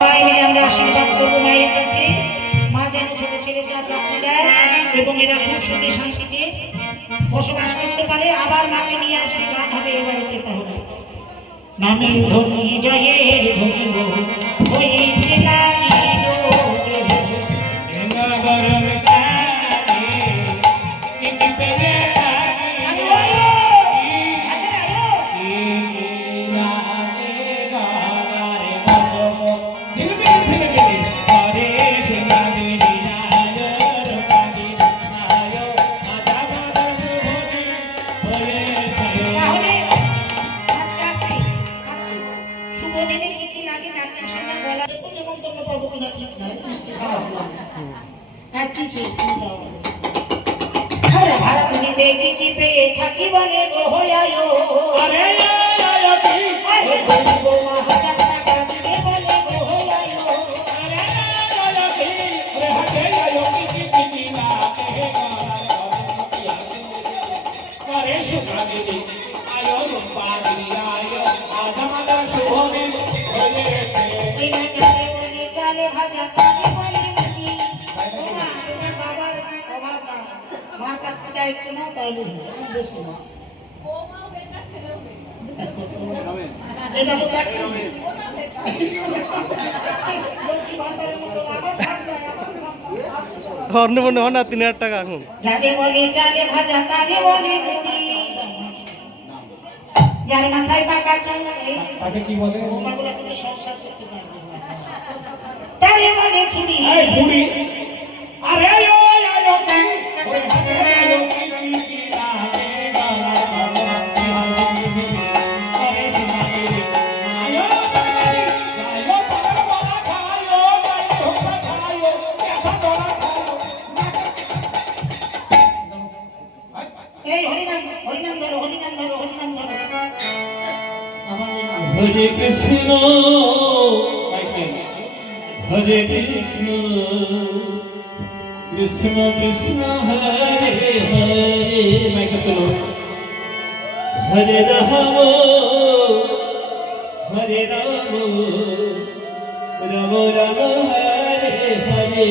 আমরা আশীর্বাদ করবো মায়ের কাছে। মা যেন ছোট ছেলেটা চাকরি দেয় এবং এরা খুব সুখে শান্তিতে বসবাস করতে পারে। আবার মাকে নিয়ে আসবে, গান হবে এ বাড়িতে। তাহলে নামের ধ্বনি জয়ের ধ্বনি হইতে লাগিল কি পেয়ে থাকি বলে গো হইয়ায়ো আরে আয় কি আরে বলবো হাজার টাকা দিতে বলে গো হইয়ায়ো আরে আয় কি রে হাতে আয়ো কি না কে করে সুখা দিদি আয়ো রূপা দিদি আয়ো আজ আমাদের শুভ দিন হয়েছে দিনে কালে বলি চালে ভাজা কালে বলি দিদি তোমার বাবার অভাব না মা কাছ থেকে একটু নাও তাহলে বেশি না এটা তো চাকরি অন্নপূর্ণ হন না 3000 টাকা এখন যাকে বলে চালে ভাজা তাকে বলে দিদি যার মাথায় পাকা চুল তাকে কি বলে ওমাগুলো তুমি সংসার করতে পারবে তারে বলে চুড়ি এই বুড়ি আরে আয়ো আয়ো কি ওরে হাতে আয়ো কি না আরে সুনাই আয়ো আয়ো আয়ো পারা খায়ো আয়ো খায়ো কথা বলা খায়ো এই হরিনাম ধরো হরিনাম ধরো হরিনাম ধরো হরে কৃষ্ণ হরে কৃষ্ণ কৃষ্ণ কৃষ্ণ হরে হরে মাইকে তোলো হরে রাম হরে রাম রাম রাম হরে হরে